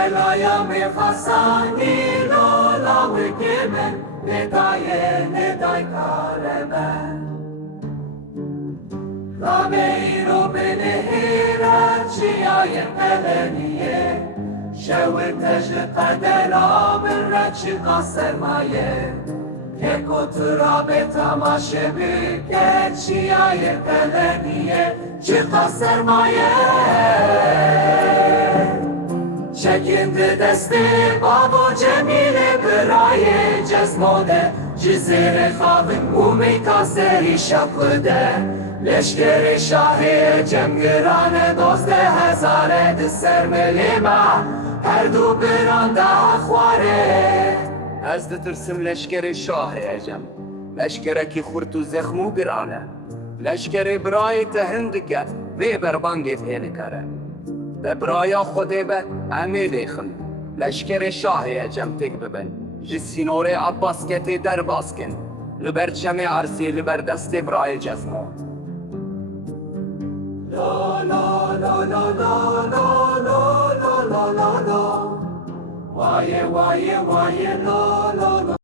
Belaya mefasani lola wikimen Nedai karemen Lameiro benehira Ciaye peleniye Şevir tejli kadera Birreçi kasermaye Keko tırabe tamaşe büke Ciaye peleniye Çıka sermaye Çekindi desti Babo Cemile Bıraye Cezmode Cizire khavim Umi kaseri şapıde Leşkeri şahi Cemgirane dozde Hezare diser melima Her du biranda khware Ez ditirsim leşkeri şahi ecem Leşkereki khurtu zekhmu birane Leşkeri Bıraye tehindike Ve berbanget heni kare Bebraya خودی به امیلی خن لشکر شاهی اجم تک ببن جسینور عباس کتی در باسکن لبر چمی عرصی لبر دست برای جزمو لا لا لا لا لا لا لا لا لا لا وای وای وای لا لا لا